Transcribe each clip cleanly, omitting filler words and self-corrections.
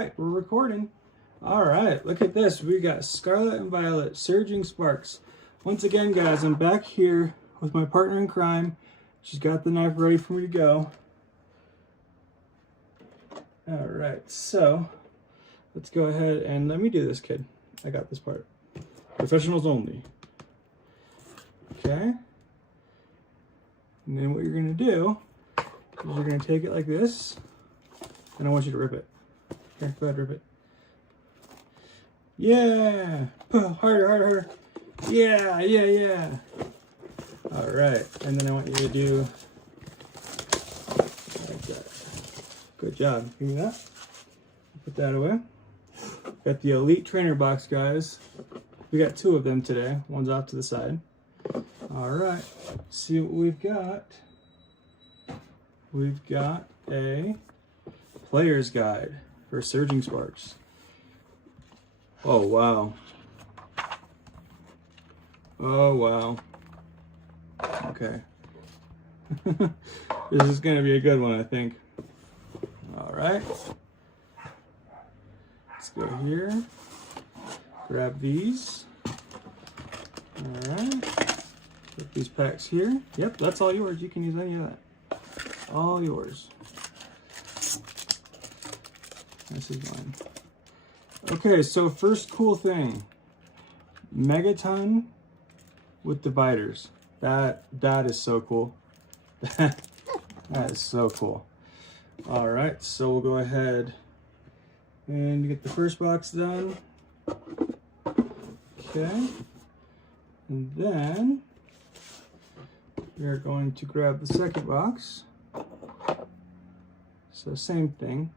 right, we're recording. All right, look at this. We got Scarlet and Violet, Surging Sparks. Once again, guys, I'm back here with my partner in crime. She's got the knife ready for me to go. All right, so let's go ahead and let me do this, kid. I got this part. Professionals only. Okay. And then what you're gonna do is you're gonna take it like this, and I want you to rip it. Okay, go ahead, rip it. Yeah! Harder, harder, harder. Yeah, yeah, yeah. All right, and then I want you to do like that. Good job. Give me that. Put that away. Got the Elite Trainer box, guys. We got 2 of them today. One's off to the side. All right, see what we've got. We've got a player's guide for Surging Sparks. Oh, wow. Oh, wow. Okay. This is going to be a good one, I think. All right. Let's go here. Grab these. All right. Put these packs here. Yep, that's all yours. You can use any of that. All yours. This is mine. Okay, so first cool thing. Megaton with dividers. That is so cool. That is so cool. All right, so we'll go ahead and get the first box done. Okay. And then we're going to grab the second box. So same thing.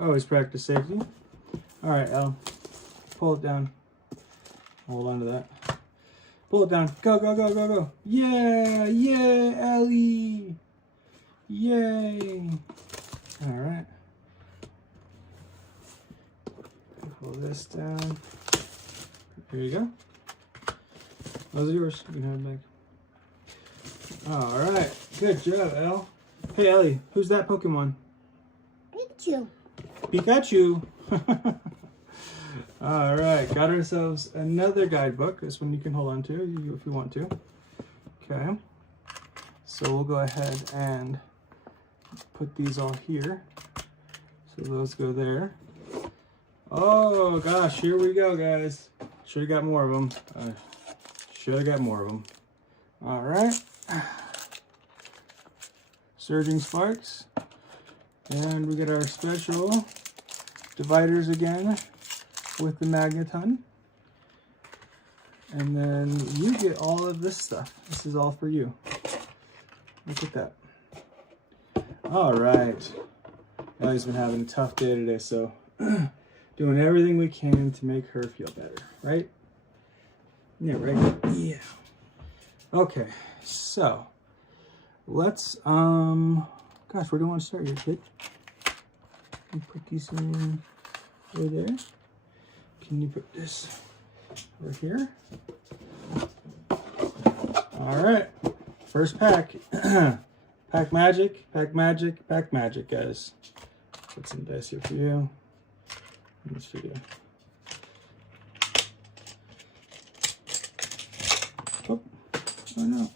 Always practice safety. All right, Elle, pull it down. Hold on to that. Pull it down. Go, go, go, go, go. Yeah, yeah, Ellie. Yay. All right. Pull this down. Here you go. Those are yours. You can have them back. All right. Good job, Elle. Hey, Ellie, who's that Pokemon? Pikachu. Pikachu. All right. Got ourselves another guidebook. This one you can hold on to if you want to. Okay. So we'll go ahead and put these all here. So those go there. Oh gosh, here we go, guys. Should have got more of them. Should have got more of them. All right. Surging Sparks. And we get our special dividers again with the Magneton. And then you get all of this stuff. This is all for you. Look at that. All right. Ellie's been having a tough day today, so doing everything we can to make her feel better, right? Yeah, right? Yeah. Okay, so let's, gosh, where do you want to start here, kid? Can you put these in over there? Can you put this over here? All right, first pack. Pack magic, pack magic, pack magic, guys. Put some dice here for you. And this for you. Oh, oh no.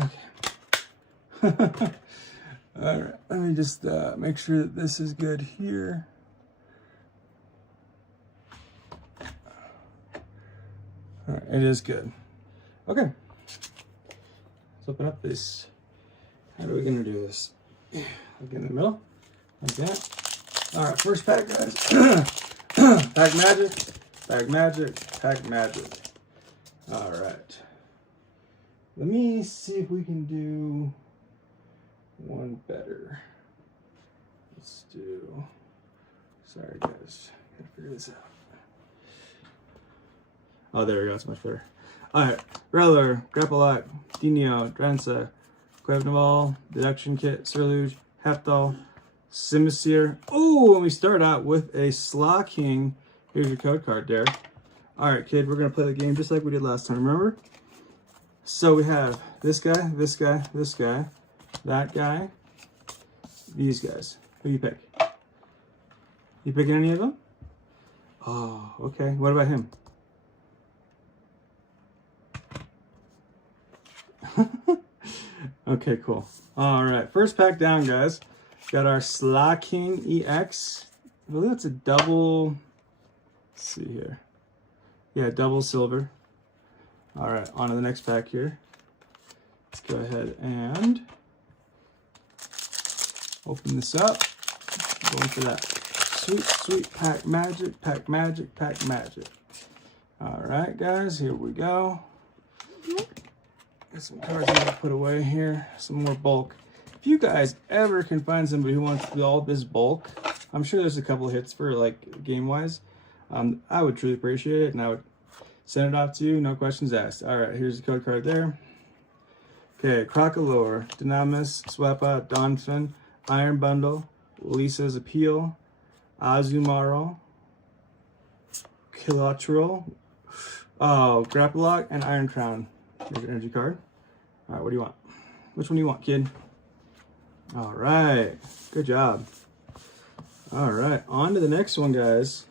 Okay. All right, let me just make sure that this is good here. All right, it is good. Okay, let's open up this. How are we gonna do this? Look in the middle, like that. All right, first pack, guys. Pack magic, pack magic, pack magic. All right. Let me see if we can do one better. Let's do, sorry guys, gotta figure this out. Oh, there we go, it's much better. Alright, Rowler, Grappalot, Dinio, Dranza, Quevnaval, Deduction Kit, Surluge, Heptal, Simisear. Oh! Oh, and we start out with a Slocking. Here's your code card there. All right, kid, we're going to play the game just like we did last time, remember? So we have this guy, this guy, this guy, that guy, these guys. Who do you pick? You picking any of them? Oh, okay. What about him? Okay, cool. All right, first pack down, guys. Got our Slocking EX. I believe it's a double. Let's see here. Yeah, double silver. All right, on to the next pack here. Let's go ahead and open this up. Going for that sweet, sweet pack magic, pack magic, pack magic. All right, guys, here we go. Got some cards I'm gonna put away here. Some more bulk. If you guys ever can find somebody who wants to do all this bulk, I'm sure there's a couple of hits for like game-wise. I would truly appreciate it, and I would send it off to you, no questions asked. All right, here's the code card there. Okay, Crocolore, Dynamis, Swepa, Donphin, Iron Bundle, Lisa's Appeal, Azumarill, Kilotrol, Grapplock, and Iron Crown. Here's your energy card. All right, what do you want? Which one do you want, kid? All right, good job. All right, on to the next one, guys.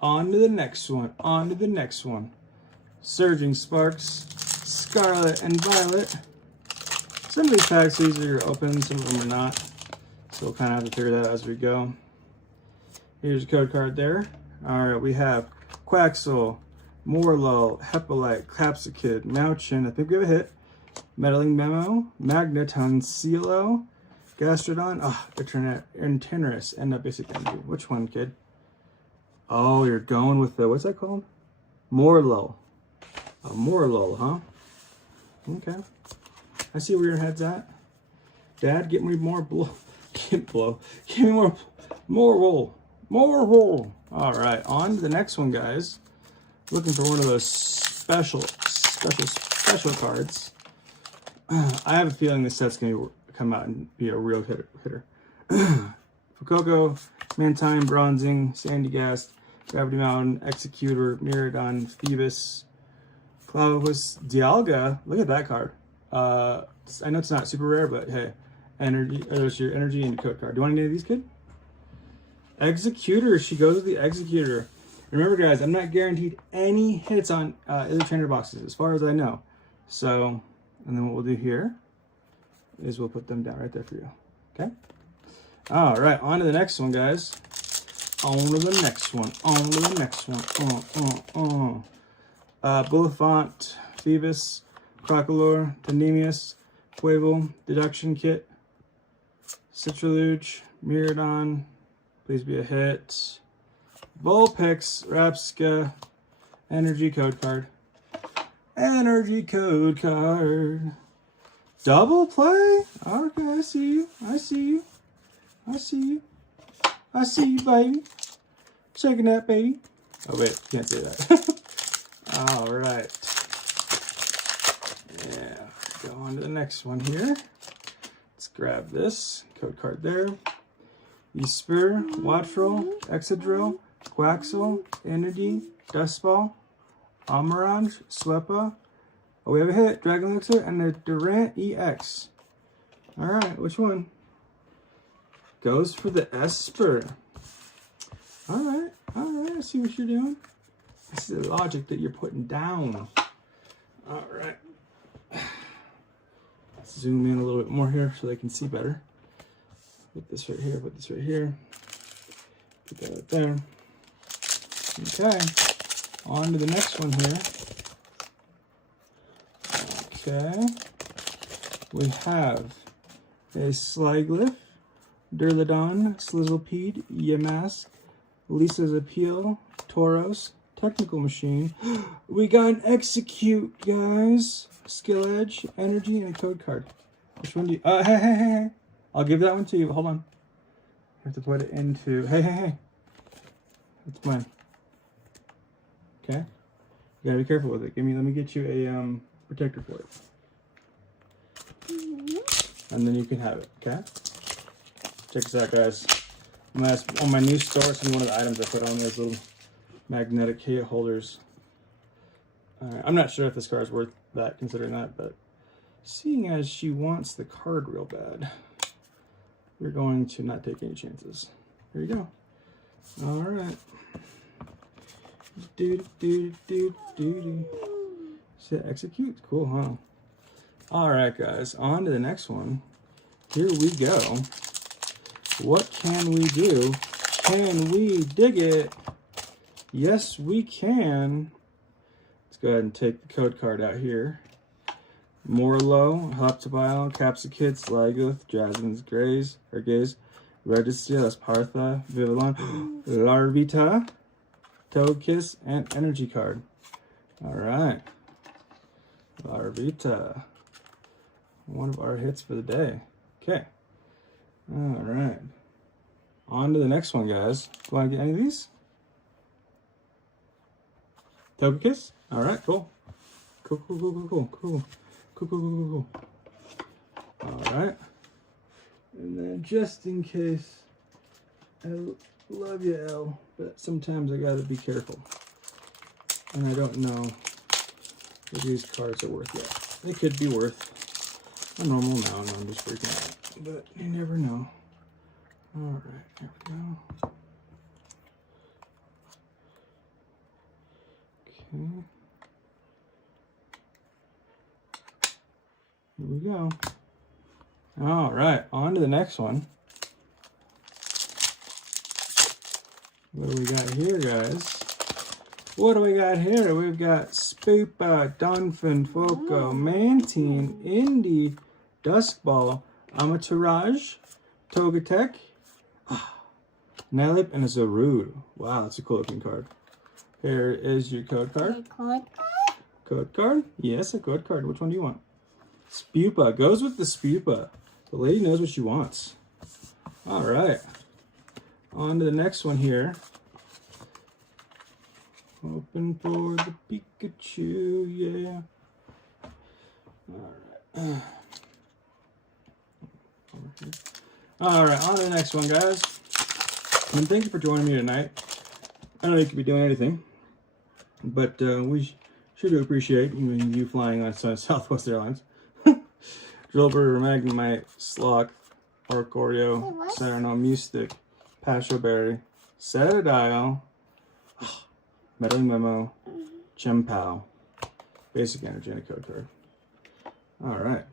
On to the next one, on to the next one. Surging Sparks, Scarlet and Violet. Some of these packs, these are open, some of them are not. So we'll kind of have to figure that out as we go. Here's your code card there. All right, we have Quaxel, Morlull, Hepalite, Capsicid, Mauchin, I think we have a hit. Meddling Memo, Magneton, Cielo, Gastrodon, Internerus, and a basic energy. Which one, kid? Oh, you're going with the, what's that called? Morlull. A Morlull, huh? Okay. I see where your head's at. Dad, get me more blow. Give me more roll. More roll. All right, on to the next one, guys. Looking for one of those special cards. I have a feeling this set's gonna come out and be a real hitter. Fuecoco, Mantine, Bronzing, Sandygast, Gravity Mountain, Executor, Miraidon, Phoebus, Clovis, Dialga. Look at that card. I know it's not super rare, but hey, energy. There's your energy and your code card. Do you want any of these, kid? Executor. She goes with the Executor. Remember, guys, I'm not guaranteed any hits on other trainer boxes, as far as I know. So, and then what we'll do here is we'll put them down right there for you. Okay. All right, on to the next one, guys. On to the next one. On to the next one. Bullifant, Phoebus, Crocolore, Tendemius, Quavel, Deduction Kit, Citraluge, Miraidon, please be a hit. Vulpix, Rapska, energy code card. Energy code card. Double play? Okay, I see you. I see you. I see you. I see you, baby. Shaking that, baby. Oh, wait, can't say that. All right. Yeah, go on to the next one here. Let's grab this code card there. Espurr, Wattrel, Excadrill, Quaxel, Energy, Dustball, Amarange, Swepa. Oh, we have a hit, Dragon Elixir, and the Durant EX. All right, which one? Goes for the Espurr. All right, I see what you're doing. I see the logic that you're putting down. All right. Let's zoom in a little bit more here so they can see better. Put this right here, put this right here. Put that right there. Okay, on to the next one here. Okay, we have a Sligglyph, Durlodon, Slizzlepede, Yamask, Lisa's Appeal, Tauros, Technical Machine. We got an Execute, guys. Skill Edge, Energy, and a code card. Which one do you... hey. I'll give that one to you. Hold on. I have to put it into... Hey. It's mine. Okay? You gotta be careful with it. Let me get you a protector for it. And then you can have it, okay? Check this out, guys. On my new store, it's one of the items I put on those little magnetic key holders. I'm not sure if this card is worth that, considering that, but seeing as she wants the card real bad, we're going to not take any chances. Here you go. All right. See, execute. Cool, huh? All right, guys. On to the next one. Here we go. What can we do? Can we dig it? Yes, we can. Let's go ahead and take the code card out here. Morlo, Hoptobile, Capsicid, Slagoth, Jasmine's Gaze, Registia, Aspartha, Vivillon, Larvita, Togekiss, and Energy card. All right. Larvita. One of our hits for the day. Okay. All right. On to the next one, guys. Do I get any of these? Togekiss? All right, cool. Cool. All right. And then just in case, I love you, Elle, but sometimes I gotta be careful. And I don't know what these cards are worth yet. They could be worth a normal amount. I'm just freaking out. But you never know. All right, there we go. Okay. Here we go. All right, on to the next one. What do we got here, guys? What do we got here? We've got Spoopa, Dunfin, Foco, Mantine, Indy, Duskball, Amateurage, Togetic, Nelip, and a Zarude. Wow, that's a cool looking card. Here is your code card. Code card? Yes, a code card. Which one do you want? Spupa. Goes with the Spupa. The lady knows what she wants. All right. On to the next one here. Open for the Pikachu, yeah. All right. All right, on to the next one, guys. And thank you for joining me tonight. I know you could be doing anything, but we sure do appreciate you flying on Southwest Airlines. Drillbur, Magnemite, Sloth, Oreo, Saturno, Mystic, Pasho Berry, Cetadile, Meddling Memo, Chempao, Basic Energy, and a code card. All right.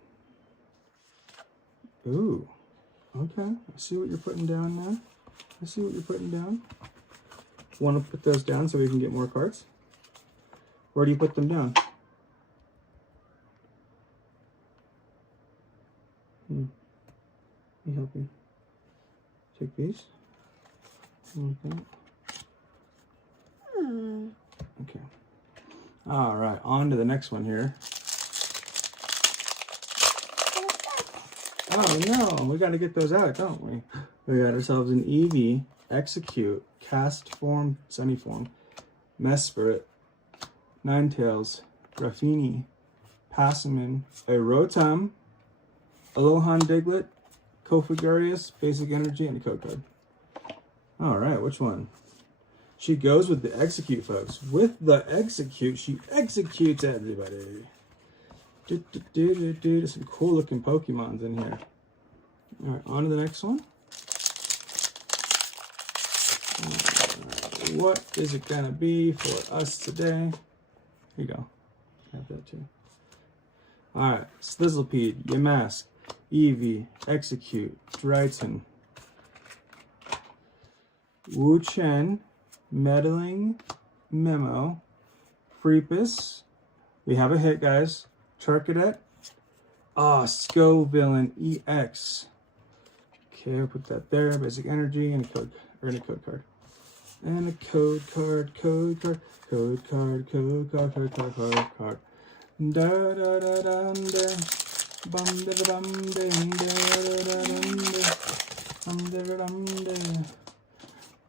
Ooh. Okay. I see what you're putting down now. I see what you're putting down. Want to put those down so we can get more cards? Where do you put them down? Let me help you. Take these. Okay. Okay. All right, on to the next one here. Oh no, we got to get those out, don't we? We got ourselves an Eevee, Execute, Cast Form, Semi-Form, Mesprit, Ninetales, Raffini, Passamin, a Rotom, Alolan Diglett, Kofagarius, Basic Energy, and a code card. All right, which one? She goes with the Execute, folks. With the Execute, she executes everybody. There's some cool looking Pokemons in here. All right, on to the next one. What is it gonna be for us today? Here you go. Have that too. All right, Slizzlepede, Yamask, Eevee, Execute, Dryton, Wu Chen, Meddling Memo, Freepus. We have a hit, guys. Charcadet. Scovillain EX. Okay, I'll put that there. Basic Energy and a code card. And a code card. Da da da da da. Bum da da bum da da.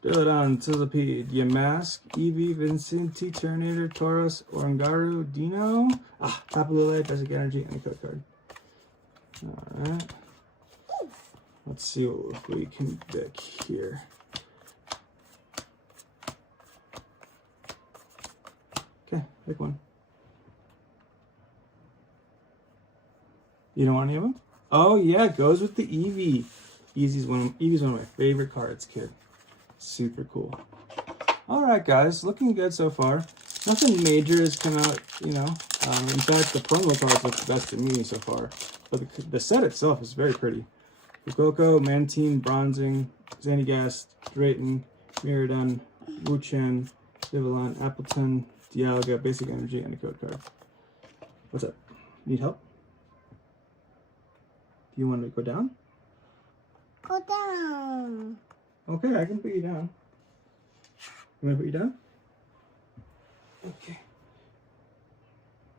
Dillodon, Sizzlepede, Yamask, Eevee, Vincenti, Terminator, Tauros, Orangaru, Dino, Papalule, Basic Energy, and a code card. Alright. Let's see what we can pick here. Okay, pick one. You don't want any of them? Oh yeah, it goes with the Eevee. Eevee's one of my favorite cards, kid. Super cool. All right, guys, looking good so far. Nothing major has come out, you know. In fact, the promo cards look the best to me so far. But the set itself is very pretty. Fuecoco, Mantine, Bronzing, Xanigast, Drayton, Mirrodon, Wuchen, Vivillon, Appleton, Dialga, Basic Energy, and a code card. What's up? Need help? Do you want me to go down? Go down. Okay, I can put you down. You want to put you down? Okay.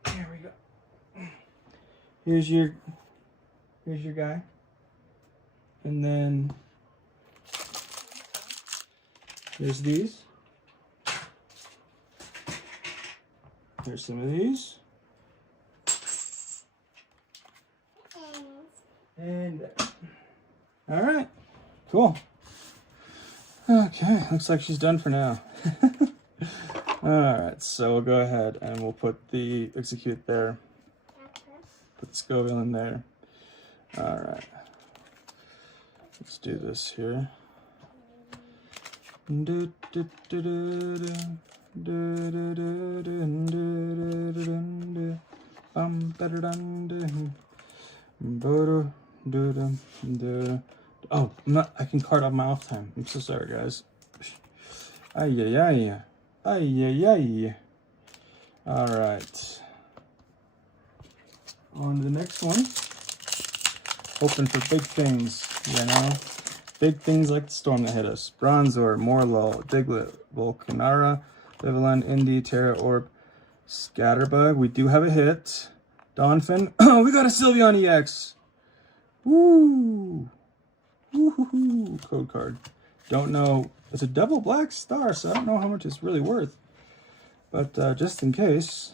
There we go. Here's your guy. And then there's these. There's some of these. And all right, cool. Okay, looks like she's done for now. All right, so we'll go ahead and we'll put the execute there. Put the Scoville in there. All right, let's do this here. Oh, I can card off my off time. I'm so sorry, guys. Ay, ay, ay. Ay, ay, ay. All right. On to the next one. Hoping for big things, you know? Big things like the storm that hit us. Bronzor, Morlul, Diglett, Volcanara, Vivillon, Indy, Terra Orb, Scatterbug. We do have a hit. Donphin. Oh, we got a Sylveon EX. Woo! Woo-hoo-hoo. Code card. Don't know. It's a double black star, so I don't know how much it's really worth. But just in case,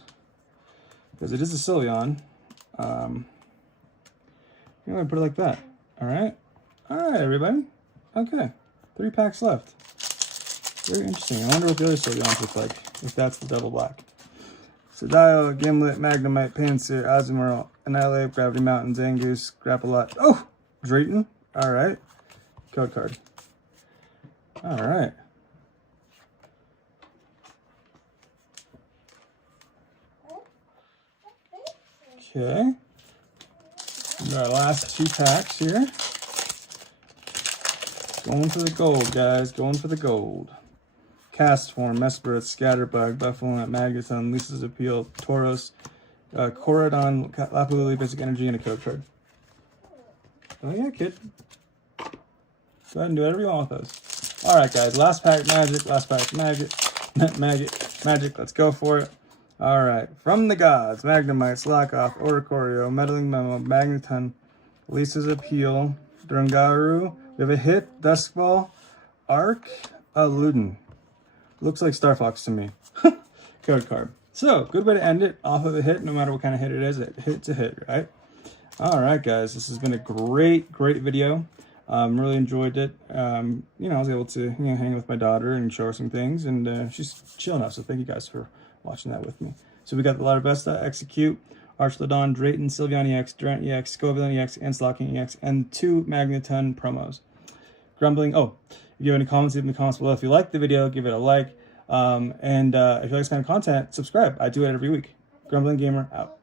because it is a Sylveon, I'm going to put it like that. All right? All right, everybody. Okay. 3 packs left. Very interesting. I wonder what the other Sylveons look like, if that's the double black. Sedile, Gimlet, Magnemite, Pansear, Azumarill, Annihilate, Gravity Mountain, Zangoose, Grappalot. Oh! Drayton. All right. Code card. All right. Okay. Our last 2 packs here. Going for the gold, guys. Going for the gold. Castform, Mesprit, Scatterbug, Buffalo, Magneton, Lisa's Appeal, Tauros, Corridon, Lapulili, Basic Energy, and a code card. Oh yeah, kid. Go ahead and do whatever you want with those. Alright, guys. Last pack magic. Last pack magic. Magic. Let's go for it. Alright. From the gods. Magnemite, Slackoff, Oricorio, Meddling Memo, Magneton, Lisa's Appeal, Drungaru. We have a hit. Duskball, Arc, Luden. Looks like Star Fox to me. Code card. So, good way to end it. Off of a hit, no matter what kind of hit it is. It's a hit, right? Alright, guys. This has been a great video. Really enjoyed it. You know, I was able to hang with my daughter and show her some things, and she's chill enough. So thank you guys for watching that with me. So we got the Ladder Vesta, Execute, Archlodon, Drayton, Sylveon EX, Durant EX, Scoville EX, and Slocking EX, and 2 Magneton promos. Grumbling. Oh, if you have any comments, leave them in the comments below. If you liked the video, give it a like. And if you like this kind of content, subscribe. I do it every week. Grumbling Gamer out.